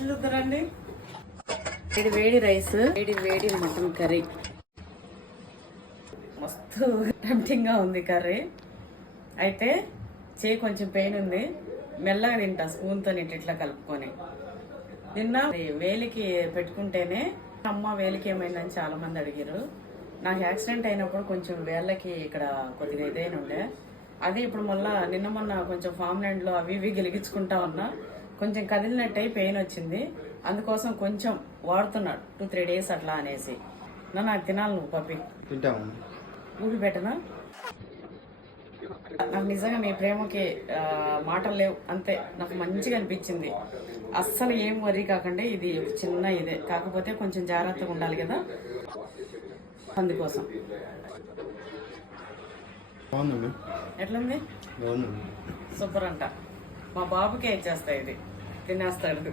Taste చూద్దారండి. వేడి వేడి rice, వేడి వేడి మటన్ కర్రీ. మస్తు టెంప్టింగ్ గా ఉంది కర్రీ. అయితే చేయి కొంచెం పెయిన్ ఉంది, మెల్లగా తింటా స్పూన్తో ఇట్లా కలుపుకొని. నిన్న వేలికి పెట్టుకుంటేనే అమ్మ వేలికి ఏమైందని చాలా మంది అడిగారు. నాకు యాక్సిడెంట్ అయినప్పుడు కొంచెం వేళ్ళకి ఇక్కడ కొద్దిగా ఇదైనా ఉండే, అది ఇప్పుడు మళ్ళా నిన్న మొన్న కొంచెం ఫామ్ ల్యాండ్లో అవి ఇవి గెలిగించుకుంటా ఉన్నా, కొంచెం కదిలినట్టు పెయిన్ వచ్చింది. అందుకోసం కొంచెం వాడుతున్నాడు 2-3 డేస్ అట్లా అనేసి. నాకు తినాలి, నువ్వు పప్పి ఊపి పెట్టనా? నాకు నిజంగా మీ ప్రేమకి మాటలు లేవు, అంతే. నాకు మంచిగా అనిపించింది. అస్సలు ఏం వరి కాకండి, ఇది చిన్న ఇదే, కాకపోతే కొంచెం జాగ్రత్తగా ఉండాలి కదా, అందుకోసం. ఎట్లుంది? సూపర్ అంట. మా బాబుకే ఇచ్చేస్తా, ఇది తినేస్తాడు.